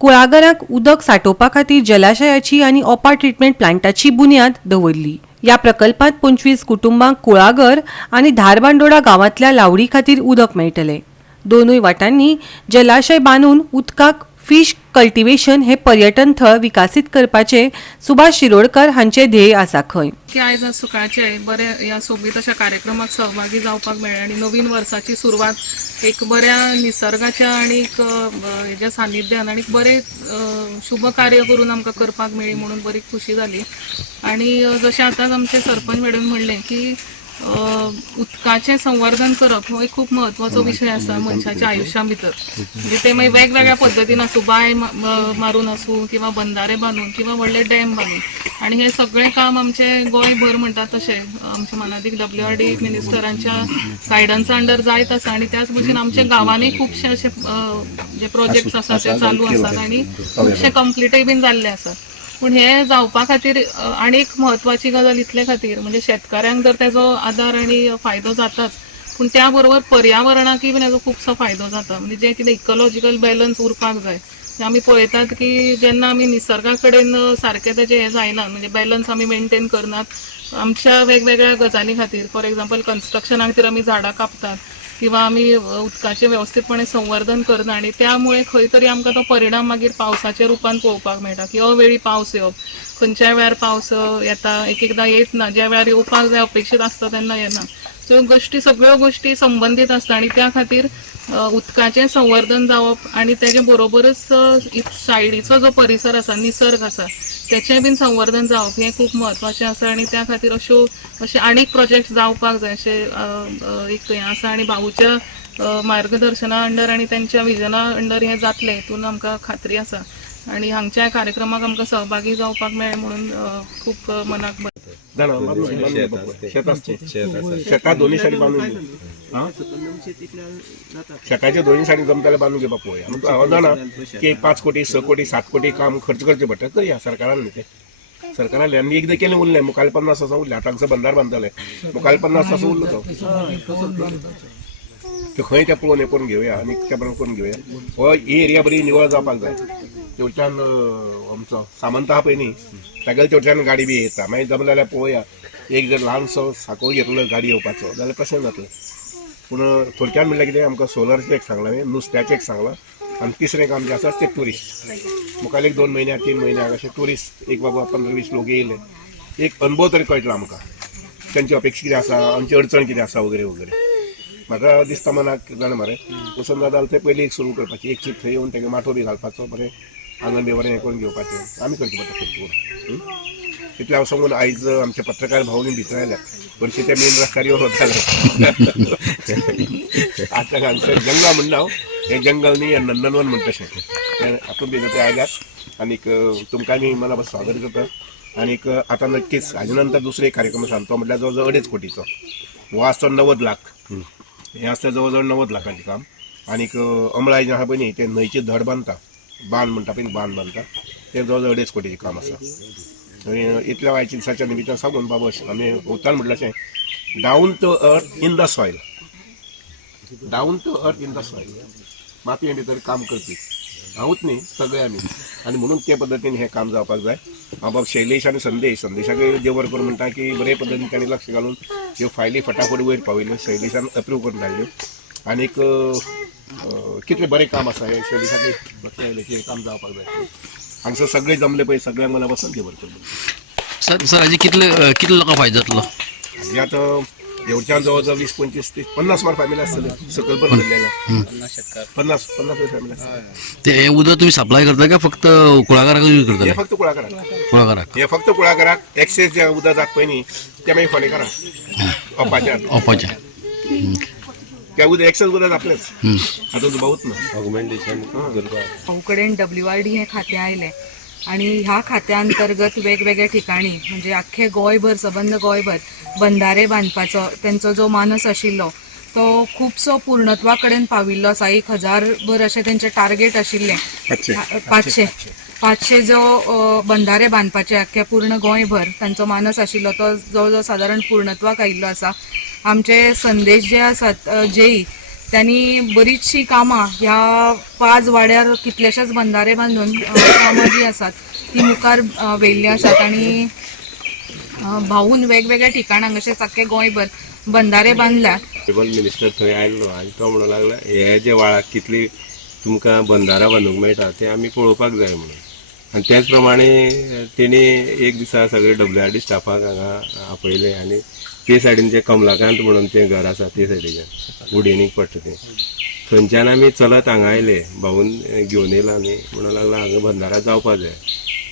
कुळागरांक उदक साठोवपा खातीर जलाशयाची आनी ओपा ट्रिटमेंट प्लांटाची बुन्याद दवरली। ह्या प्रकल्पांत 25 कुटुंबांक कुळागर आनी धारबांदोडा गांवांतल्या लावडी खातीर उदक मेळटले। दोनूय वाटांनी जलाशय बांदून उदकाक फिश कल्टिवेशन हे पर्यटन थळ विकसीत करपाचे सुभाष शिरोडकर हांचे ध्येय आसा। खंय की आज सकाळचे बरे ह्या सोबीत अशा कार्यक्रमाक सहभागी जावपाक मेळ्ळें आनी नवीन वर्साची सुरवात एक बऱ्या निसर्गाच्या आनी हेच्या सानिध्यान आनी बरे शुभ कार्य करून आमकां करपाक मेळ्ळी म्हणून बरी खुशी जाली। आनी जशें आतांच आमचे सरपंच मॅडम म्हणलें की उदकाचें संवर्धन करप हो एक खूप महत्वाचो विषय आसा मनशाच्या आयुश्या भितर। म्हणजे ते मागीर वेगवेगळ्या पद्दतीन आसूं, बांय मारून आसूं किंवा बंधारे बांदून किंवा व्हडले डॅम बांदून, आनी हे सगळें काम आमचे गोंयभर म्हणटात तशें आमचे मानाधीश WRD मिनिस्टरांच्या गायडन्सा अंडर जायत आसा। आनी त्याच भशेन आमच्या गांवांनी खुबशे अशे जे प्रोजेक्ट्स आसा ते चालू आसात आनी खुबशे कंप्लीटय बीन जाल्ले आसात। पण हे जावपा खातीर आनी एक म्हत्वाची गजाल इतले खातीर म्हणजे शेतकऱ्यांक जर तेजो आदार आनी फायदो जाताच, पूण त्या बरोबर पर्यावरणाकय बीन हेजो खुबसो फायदो जाता। म्हणजे जे कितें इकोलॉजिकल बॅलन्स उरपाक जाय आमी पळयतात की जेन्ना आमी निसर्गा कडेन सारकें तेजें हें जायना, म्हणजे बॅलन्स आमी मेंटेन करनात आमच्या वेगवेगळ्या गजाली खातीर, फॉर एग्जांपल कन्स्ट्रक्शना खातीर आमी झाडां कापतात किंवा आमी उदकाचें वेवस्थीतपणे संवर्धन करना आनी त्यामुळे खंय तरी आमकां तो परिणाम मागीर पावसाच्या रुपान पळोवपाक मेळटा की अवेळी पावस येवप, खंयच्याय वेळार पावस येता, एक एकदां येत ना, ज्या वेळार येवपाक जाय अपेक्षीत आसता तेन्ना येना। सो सगळ्यो गोश्टी संबंदीत आसता आनी त्या खातीर उदकाचें संवर्धन जावप आनी तेजे बरोबरच सायडीचो जो परिसर आसा, निसर्ग आसा तेचें बीन संवर्धन जावप हें खूब म्हत्वाचें आसा। आनी त्या खातीर अशे आनीक प्रोजेक्ट जावपाक जाय अशे एक हें आसा आनी भाऊच्या मार्गदर्शना अंडर आनी तेंच्या विजना अंडर हें जातलें हितून आमकां खात्री आसा। आनी हांगच्या कार्यक्रमाक आमकां सहभागी जावपाक मेळ्ळें म्हणून खूब मनाक शेतात दोन्ही सायडी बांधून शेताच्या दोन्ही सायडी जमताले बांधून घेवपाक पळोवया। आमकां हांव जाणा की 5 कोटी 6 कोटी 7 कोटी काम खर्च करचे पडटा करया सरकारान न्ही ते सरकारान आनी एकदां केलें उरलें मुखाल 50 आसा उरलें आतां बंदार बांदताले मुखाल 50 आसा उरलो तो खंय ते पळोवन हें करून घेवया आनी त्या प्रमाणे करून घेवया। हो ही एरिया बरी निवळ जावपाक जाय। तेवच्यान आमचो सामंत आहा पळय न्ही तागेले तेवच्यान गाडी बी येता, मागीर जमलें जाल्यार पळोवया एक जर ल्हानसो साको घेतलो गाडी येवपाचो जाल्यार कशें जातलें। पूण थोडक्यान म्हणल्यार कितें आमकां सोलरचें एक सांगलां, नुस्त्याचें एक सांगलां आनी तिसरें काम जें आसा तें ट्युरिस्ट। मुखार एक 2 म्हयन्याक 3 म्हयन्याक अशे ट्युरिस्ट एक बाबा 15-20 लोक येयले, एक अनुभव तरी कळटलो आमकां तेंची अपेक्षा कितें आसा, आमची अडचण कितें आसा वगैरे वगैरे। म्हाका दिसता मनाक जाणा मरे वचून जाता ते पयलीं एक सुरू करपाची, एक चीट थंय येवन तेगे माठो बी घालपाचो, बरें आंगण बी बरें हें करून घेवपाचें आमी करचें पडटा खर्च करून। इतलें हांव सांगून आयज आमचे पत्रकार भाऊनी भितर आयल्या बरशी ते मेन रस्त्यार येवन वताले आतां हांगसर जंगल म्हणना हांव हें जंगल न्ही हें नंदनवन म्हणटा तशें हातूंत भितर ते आयल्यात। आनीक तुमकां आमी मना स्वागत करता। आनीक आतां नक्कीच हाजे नंतर दुसरो एक कार्यक्रम आसा तो म्हटल्यार जवळ जवळ 2.5 कोटीचो, हो आसता 90 लाख, हें आसता जवळ जवळ 90 लाखांचें काम। आनीक अमळाय जें आहा पळय न्ही तें न्हंयची धड बांदता, बांद म्हणटा पळय बांद बांदता तें जवळ जवळ 2.5 कोटीचें काम आसा। आनी इतल्या आयच्या दिसाच्या निमित्तान सांगून बाबा आमी उतार म्हटलें अशें down to earth in the soil, down to earth in the soil, मातये भितर काम करपी हांवूच न्ही सगळे आमी। आनी म्हणून ते पद्दतीन हें काम जावपाक जाय। हांव बाबा शैलेश आनी संदेशाकय देवर करून म्हणटा की बरे पद्दतीन तांणी लक्ष घालून ह्यो फायली फटाफट वयर पावयल्यो, शैलेशान अप्रूव करून धाडल्यो। आनीक कितलें बरें काम आसा हें शैलेशाकय लक्ष घाललें की हें काम जावपाक जाय। हांगसर सगळे जमले पळय सगळ्यांक मला बसून देवर करून सर हाजी कितले लोकांक फायदो जातलो? हाजी आतां देवच्यान जवळ जवळ 20, 25, 30, 50 वर फॅमिली आसतले सकयल पण भरलेल्या 50 फॅमिली आसतले। ते उदक तुमी सप्लाय करता काय फक्त कुळागराक यूज करता? हे फक्त कुळागराक, हे फक्त कुळागराक। एक्सेस जें उदक जाता पळय न्ही तें मागीर फोंडेकारांक ओपाच्या त्या उदक एक्सेस उदक आपलेच आतां दुबावूच ना ऑगमेंटेशन भाऊ कडेन WRD हें खातें आयलें आनी ह्या खात्या अंतर्गत वेगवेगळ्या ठिकाणी म्हणजे अख्खे गोंयभर सबंद गोंयभर बंधारे बांदपाचो तेंचो जो मानस आशिल्लो तो खुबसो पूर्णत्वा कडेन पाविल्लो आसा। 1000 भर अशें तेंचें टार्गेट आशिल्लें, 500 जो बंधारे बांदपाचे अख्खे पूर्ण गोंयभर तांचो मानस आशिल्लो तो जवळ जवळ सादारण पूर्णत्वाक आयिल्लो आसा। आमचे संदेश जे आसात जेई त्यांनी बरीचशी कामां ह्या 5 वाड्यार कितलेशेच बंधारे बांधून कामां जी आसात ती मुखार व्हेल्ली आसात आणि भाऊन वेगवेगळ्या ठिकाणांक अशें सख्खे गोंयभर बंधारे बांधल्यात. ट्रायबल मिनिस्टर थंय आयल्लो आनी तो म्हणूंक लागला हे जे वाळाक कितली तुमकां बंधारा बांदूंक मेळटा ते आमी पळोवपाक जाय म्हणून. आनी त्याच प्रमाणे तेणी एक दिसा सगळे WRD स्टाफाक हांगा आपयले आनी ते सायडीन जे कमलाकांत म्हणून तें घर आसा ते सायडीच्यान उडेनीक पडटा तें थंयच्यान आमी चलत हांगा आयले. भाऊन घेवन येयला आमी म्हणूंक लागला हांगा बंधारा जावपा जाय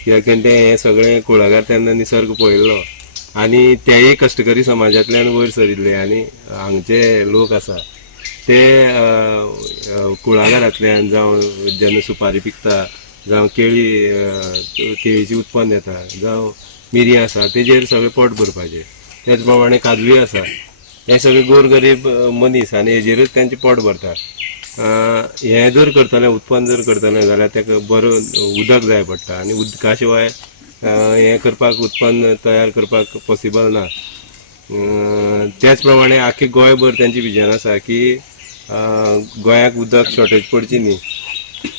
कित्याक तें हे सगळे कुळागर तेन्ना निसर्ग पळयल्लो आनी तेय कश्टकरी समाजांतल्यान वयर सरिल्ले आनी हांगचे लोक आसा ते कुळागरांतल्यान जावं जेन्ना सुपारी पिकता जावं केळीची उत्पन्न येता जावं मिरी आसा तेजेर सगळे पोट भरपाचें. त्याच प्रमाणे काजवी आसा हे सगळे गोरगरीब मनीस आनी हेजेरूच तेंचें पोट भरता. हें जर करतले उत्पन्न जर करतले जाल्यार ताका बरो उदक जाय पडटा आनी उदका शिवाय हें करपाक उत्पन्न तयार करपाक पॉसिबल ना. त्याच प्रमाणे आख्खे गोंयभर तेंची विजन आसा की गोंयाक उदक शॉर्टेज पडची न्ही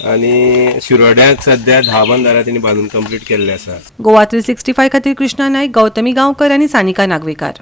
आनी शिरोड्याक सध्या 10 बंधारा तेणी बांदून कंप्लीट केल्ले आसा. गोवा 365 खातीर कृष्णा नायक, गौतमी गांवकर आनी सानिका नागवेकार.